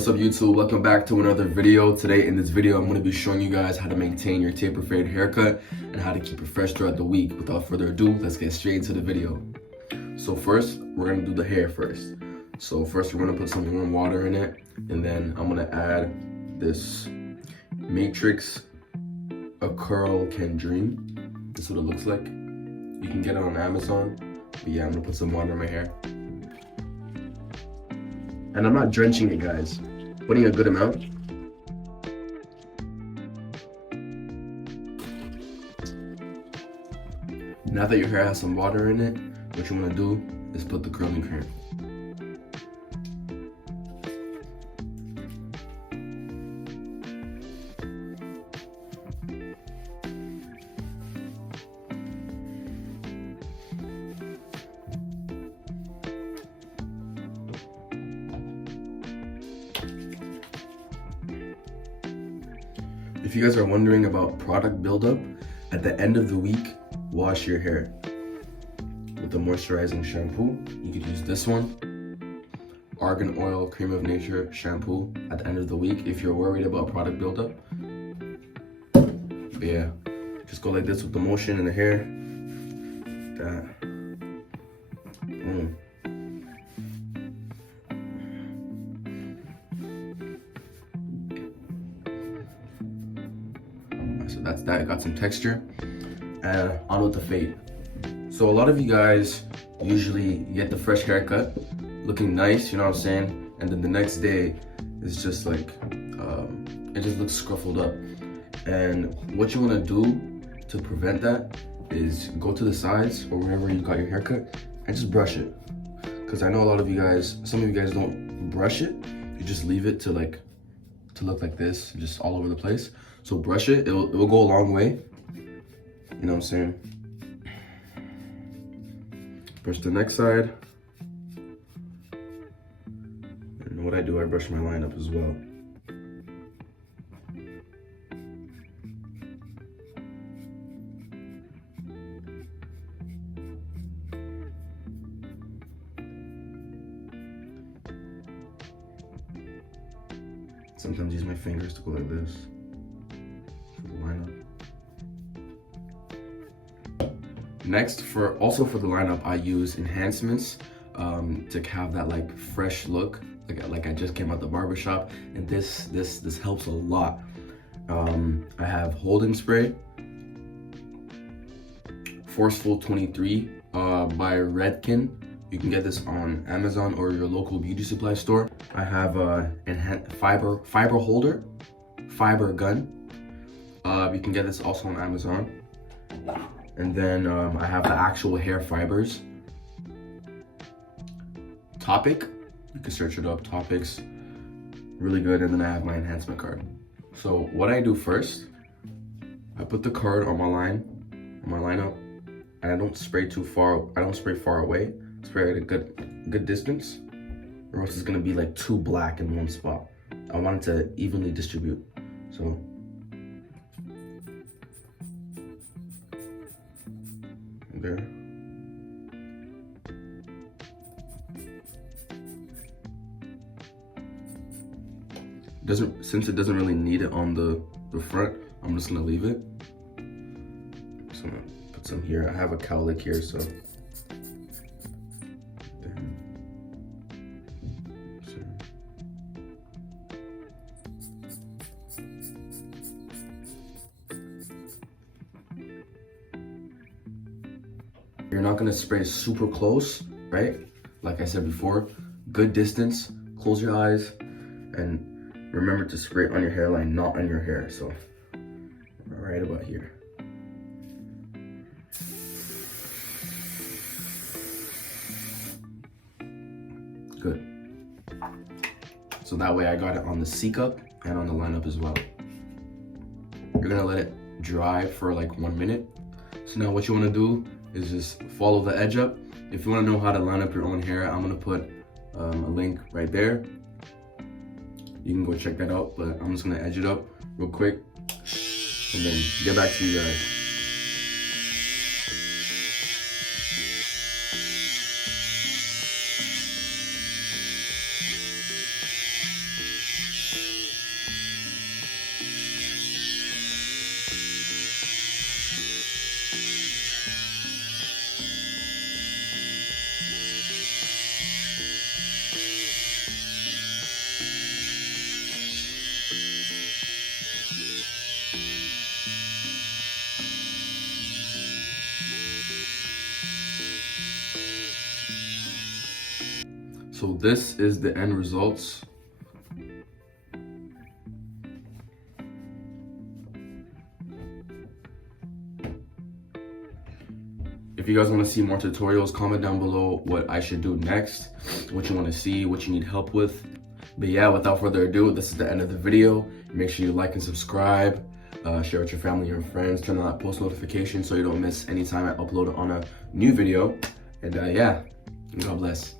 What's up YouTube? Welcome back to another video. Today in this video I'm going to be showing you guys how to maintain your taper fade haircut and how to keep it fresh throughout the week. Without further ado, let's get straight into the video. So first, we're going to do the hair first. So first we're going to put some warm water in it, and then I'm going to add this Matrix A Curl Can Dream. This is what it looks like. You can get it on Amazon. But yeah, I'm going to put some water in my hair. And I'm not drenching it, guys. Putting a good amount. Now that your hair has some water in it, what you want to do is put the curling cream. If you guys are wondering about product buildup, at the end of the week, wash your hair with a moisturizing shampoo. You could use this one, Argan Oil Cream of Nature shampoo at the end of the week if you're worried about product buildup. But yeah, just go like this with the motion in the hair. That. Boom. So that's that. It got some texture. And on with the fade. So a lot of you guys usually get the fresh haircut looking nice, you know what I'm saying, and then the next day it's just like it just looks scruffled up. And what you want to do to prevent that is go to the sides or wherever you got your haircut and just brush it. Because I know a lot of you guys, some of you guys don't brush it, you just leave it to look like this, just all over the place. So brush it, it will go a long way. You know what I'm saying? Brush the next side. And what I do, I brush my line up as well. Sometimes use my fingers to go like this. Line up. Next, also for the lineup, I use enhancements to have that like fresh look, like I just came out the barbershop, and this helps a lot. I have holding spray, Forceful 23 by Redken. You can get this on Amazon or your local beauty supply store. I have fiber holder, fiber gun. You can get this also on Amazon. And then I have the actual hair fibers. Topic, you can search it up, Topics, really good. And then I have my enhancement card. So what I do first, I put the card on my lineup, and I don't spray too far. I don't spray far away. Spray at a good distance, or else it's gonna be like too black in one spot. I want it to evenly distribute. So there. Since it doesn't really need it on the front, I'm just gonna leave it. So I'm gonna put some here. I have a cowlick here, so there. You're not gonna spray super close, right? Like I said before, good distance, close your eyes, and remember to spray on your hairline, not on your hair. So right about here. Good. So that way I got it on the C-cup and on the lineup as well. You're gonna let it dry for like 1 minute. So now what you wanna do is just follow the edge up. If you want to know how to line up your own hair, I'm going to put a link right there. You can go check that out, but I'm just going to edge it up real quick and then get back to you guys. So this is the end results. If you guys want to see more tutorials, comment down below what I should do next, what you want to see, what you need help with. But yeah, without further ado, this is the end of the video. Make sure you like and subscribe, share with your family and friends, turn on that post notification so you don't miss any time I upload on a new video. And yeah, God bless.